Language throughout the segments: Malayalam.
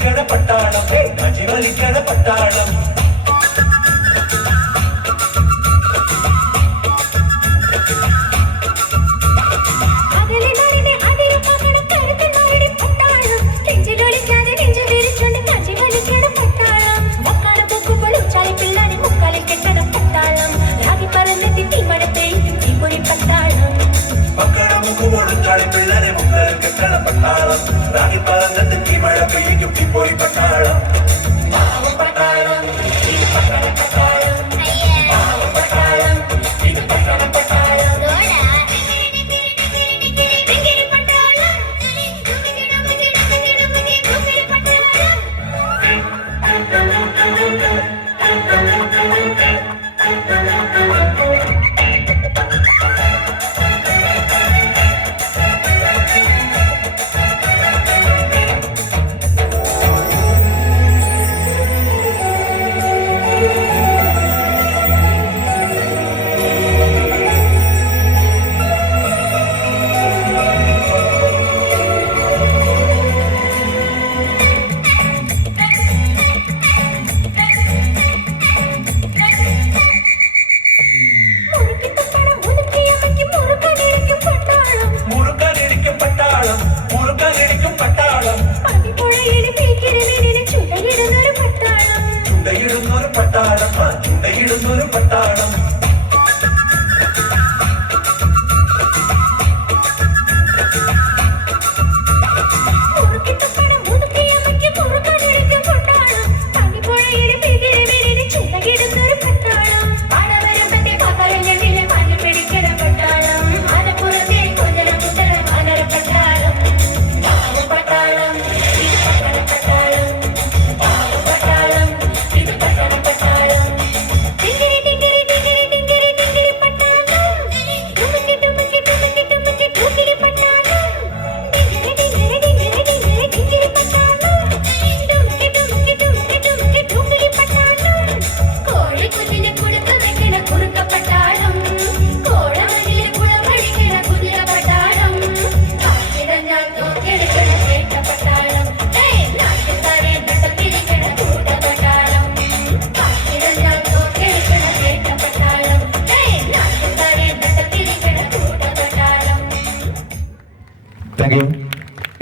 വലിക്കണ പട്ടാളം കാഞ്ചി വലിക്കണ പട്ടാളം പിള്ളേരെ മുക്കൽ കെട്ടണ പട്ടാളം റാഗി പറന്നിട്ട് തീ മഴ പെയ്യും പോയി പട്ടാളം പട്ടാളം ഇത് പട്ടണ പട്ടാളം പട്ടാളം ഇത് പട്ടണ പട്ടാളം ചുണ്ടയിടുന്നൊരു പട്ടാളം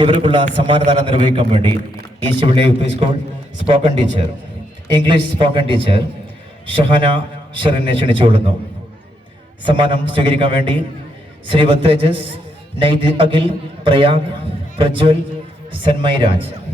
ഇവർക്കുള്ള സമ്മാനദാനം നിർവഹിക്കാൻ വേണ്ടി ഈശ്വരനെ U school spoken teacher English spoken teacher Shahana ഷെറിനെ ക്ഷണിച്ചുകൊള്ളുന്നു. സമ്മാനം സ്വീകരിക്കാൻ വേണ്ടി ശ്രീ വത്തേജസ്, നൈതി അഖിൽ, പ്രയാഗ്, പ്രജ്വൽ, സന്മയ് രാജ്.